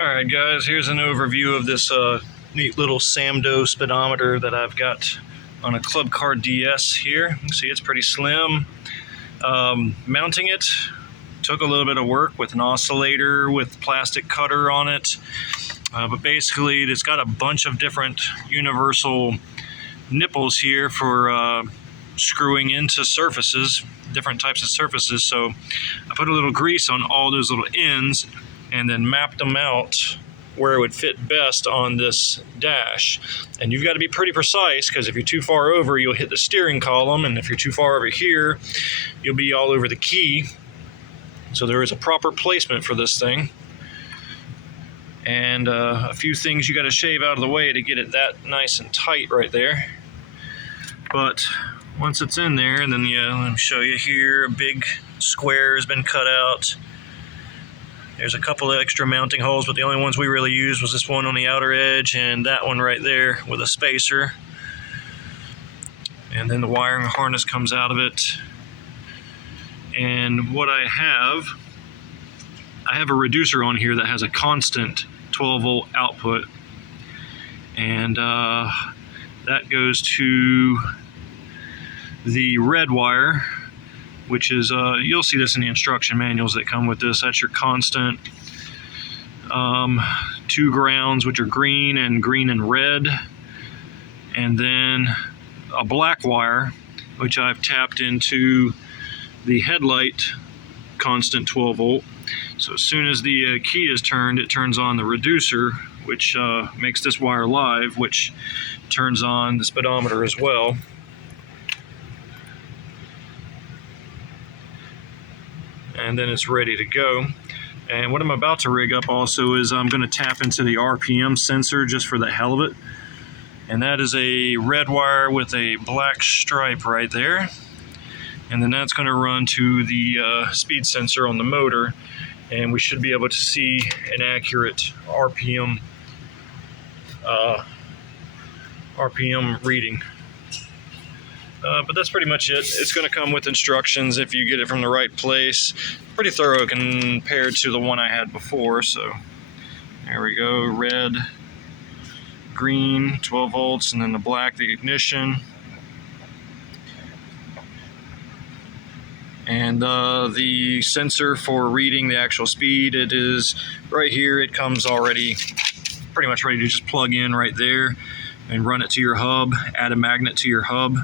Alright guys, here's an overview of this neat little Samdo speedometer that I've got on a Club Car DS here. You can see it's pretty slim. Mounting it took a little bit of work with an oscillator with plastic cutter on it. But basically it's got a bunch of different universal nipples here for screwing into surfaces, different types of surfaces. So I put a little grease on all those little ends and then mapped them out where it would fit best on this dash. And you've got to be pretty precise, because if you're too far over, you'll hit the steering column, and if you're too far over here, you'll be all over the key. So there is a proper placement for this thing. And a few things you got to shave out of the way to get it that nice and tight right there. But once it's in there, and then let me show you here, a big square has been cut out. There's a couple of extra mounting holes, but the only ones we really used was this one on the outer edge and that one right there with a spacer. And then the wiring harness comes out of it. And what I have a reducer on here that has a constant 12-volt output. And that goes to the red wire, which is, you'll see this in the instruction manuals that come with this. That's your constant. 2 grounds, which are green and red. And then a black wire, which I've tapped into the headlight constant 12 volt. So as soon as the key is turned, it turns on the reducer, which makes this wire live, which turns on the speedometer as well. And then it's ready to go. And what I'm about to rig up also is I'm going to tap into the RPM sensor just for the hell of it. And that is a red wire with a black stripe right there. And then that's going to run to the speed sensor on the motor, and we should be able to see an accurate RPM reading. But that's pretty much it. It's going to come with instructions if you get it from the right place. Pretty thorough compared to the one I had before. So there we go, red, green, 12 volts, and then the black, the ignition. And the sensor for reading the actual speed, it is right here. It comes already pretty much ready to just plug in right there and run it to your hub, add a magnet to your hub,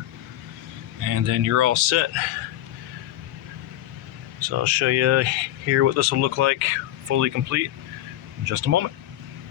and then you're all set. So I'll show you here what this will look like fully complete in just a moment.